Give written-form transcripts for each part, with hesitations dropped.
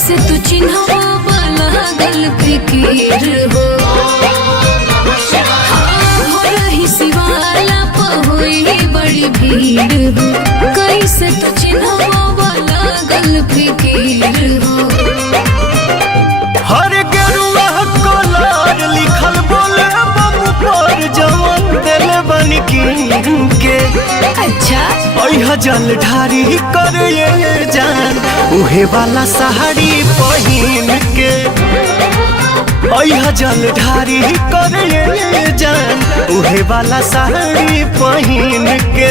कैसे तू चिन्हवा लागल फिकीर हो हो रही शिवाला पहुई बड़ी भीड़ हो कैसे तू चिन्हवा लागल फिकीर हो हर गेरुआ कलर लिखल बोले बम पर जवन दिल बन के अच्छा ओह जल ढारी कर ये जान उहे वाला साड़ी पहिन के ओह जल ढारी कर ये जान उहे वाला साड़ी पहिन के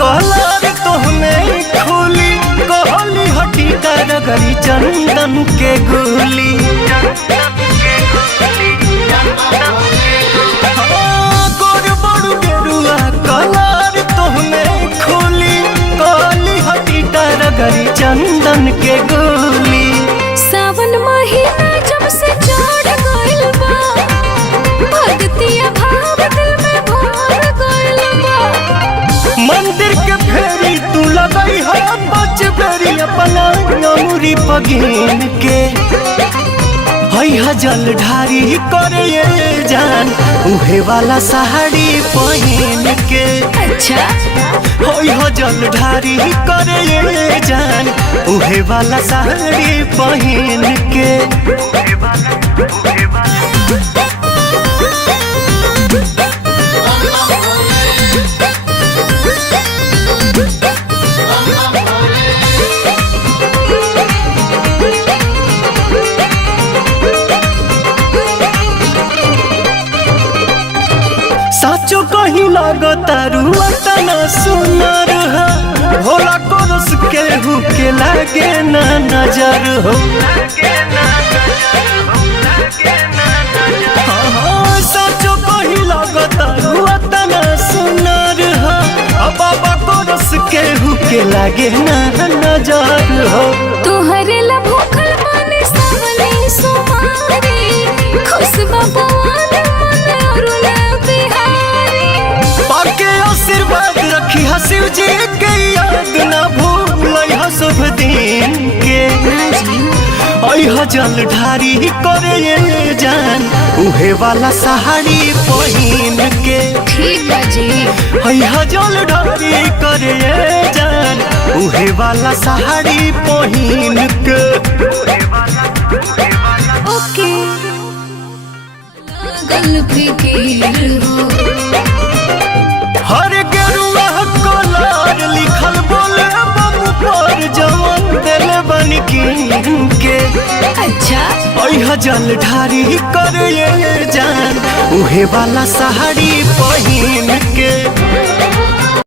कलर तोहमे खोली कहली हटी करगरी चंदन के गोली गोर बड़ू गेरुआ कलर तोहमे खोली कहली हटी करगरी चंदन के गोली सावन महीना जब से चढ़ गइल बा भक्तिया भाव दिल में भर गइल बा मंदिर के फेरी तू लगई है बच बेरी अपना नौरी पगीन के है जल ढारी करे ये जान उहे वाला साड़ी पहिन के अच्छा है जल ढारी करे ये जान उहे वाला साड़ी पहिन के साचो कहीं लगता रुआतना सुनर हो भोला कोरस के हुके लागे ना नजर हो साचो कहीं लगता रुआतना सुनर हो बाबा कोरस के हुके लागे ना नजर हो तोहरे ला भूखल माने सावने सुमारी खुशबा पवन मन अरुण बिहारी पाके आशीर्वाद रखी शिव जी के याद ना भूल शुभ दिन के ओह जल ढारी करे ये जान उहे वाला साड़ी पहिन के ठीक बा जी ओह जल ढारी करे ये जान उहे वाला साड़ी पहिन के ओके लागल फिकीर हो हर गेरुआ कलर लिखल बोले बम पर जवन दिल बन के अच्छा ओह जल ढारी कर ये जान उहे वाला साड़ी पहिन